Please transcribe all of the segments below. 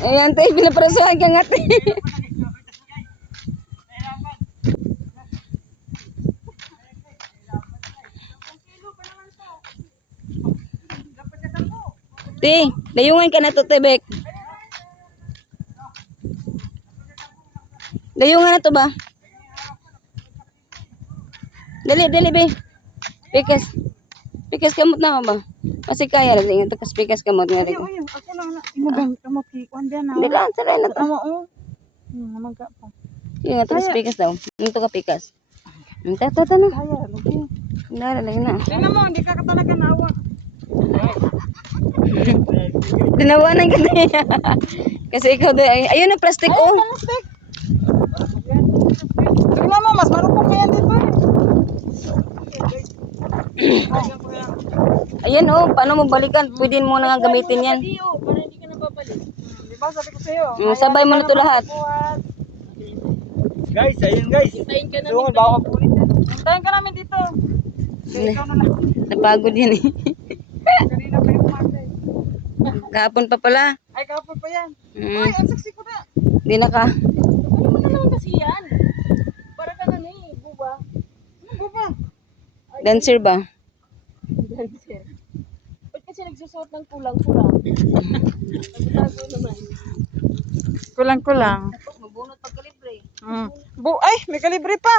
Ayan, tayo, pinaparasuhan ka nga, tayo. Ti, layungan ka na to, Tebek. Layungan na to ba? Dali, dali, be. Pikas. Pikas kamot na ako ba? Kasi kaya lang tingin to, kas pikas kamot nga rin. Ayun, ako na, imagang kamot kikuan dyan na. Dili lang, saray na to. Tama, oh. Namaga pa. Yung nga to, kas pikas daw. Yung to ka pikas. Ito, no. Kaya, lagi. Nara, lagi na. Tingnan mo, hindi ka talaga naawa. Tinawanan ka na yan. Kasi ikaw doon, ayun na, plastic, oh. Plastic. Tingnan mo, mas marupok na yan dito eh. Ayan, oh, paano mo balikan? Pwede mo na nga gamitin yan. Para hindi ka na babalik. Diba, sabi ko sa'yo. Sabay mo na to lahat. Guys, ayun guys. Hintayin ka namin. Sungol, baka mapulit yan. Hintayin ka namin dito. Ikaw na lang. Napagod yan eh. Kanina pa yung kumatay. Kahapon pa pala. Ay, kapag pa yan. Mm. Uy, ang saksi ko na. Di na ka. Ano mo na naman kasi yan? Para ka na eh, buba. Ano buba? Dancer ba? Dancer. Ba't kasi nagsusuot ng kulang-kulang? Nagtago naman. Kulang-kulang. Mabunot pagkalibre. Ay, may kalibre pa.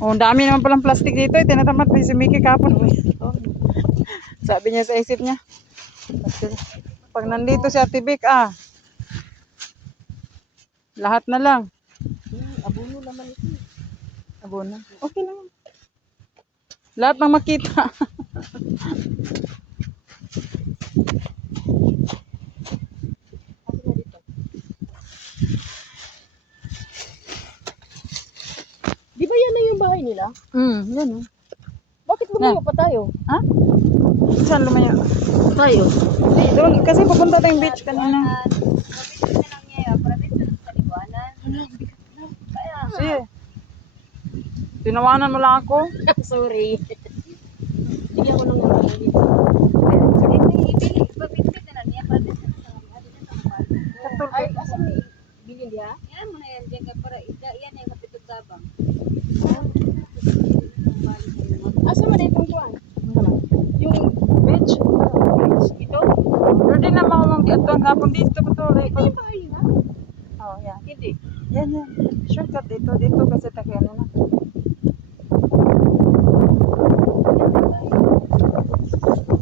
Oh, ang dami naman palang plastic dito. Tinatamad pa si Mickey kapon. Sabi niya sa isip niya. Pag nandito si Ate Vic, lahat na lang. Abono naman ito. Abono. Okay lang. Lahat ng makita. Di ba yan na yung bahay nila? Yan oh. Bakit lumayo pa tayo? Ha? Saan lumayo? Tayo. Doon, kasi pupunta tayong beach kanina. Sige. Tinawanan mo lang ako. Sorry. Hindi ako nang Ay, asa may bilin diya? Yan mo na yan dyan para yan yung kapitog tabang. Asa man itong kuan? Yung beach. Ito? Pero di na makumang di ato ang kapon dito. Ito yung bahay na? Oh, yan. Hindi. Yan. Shortcut dito.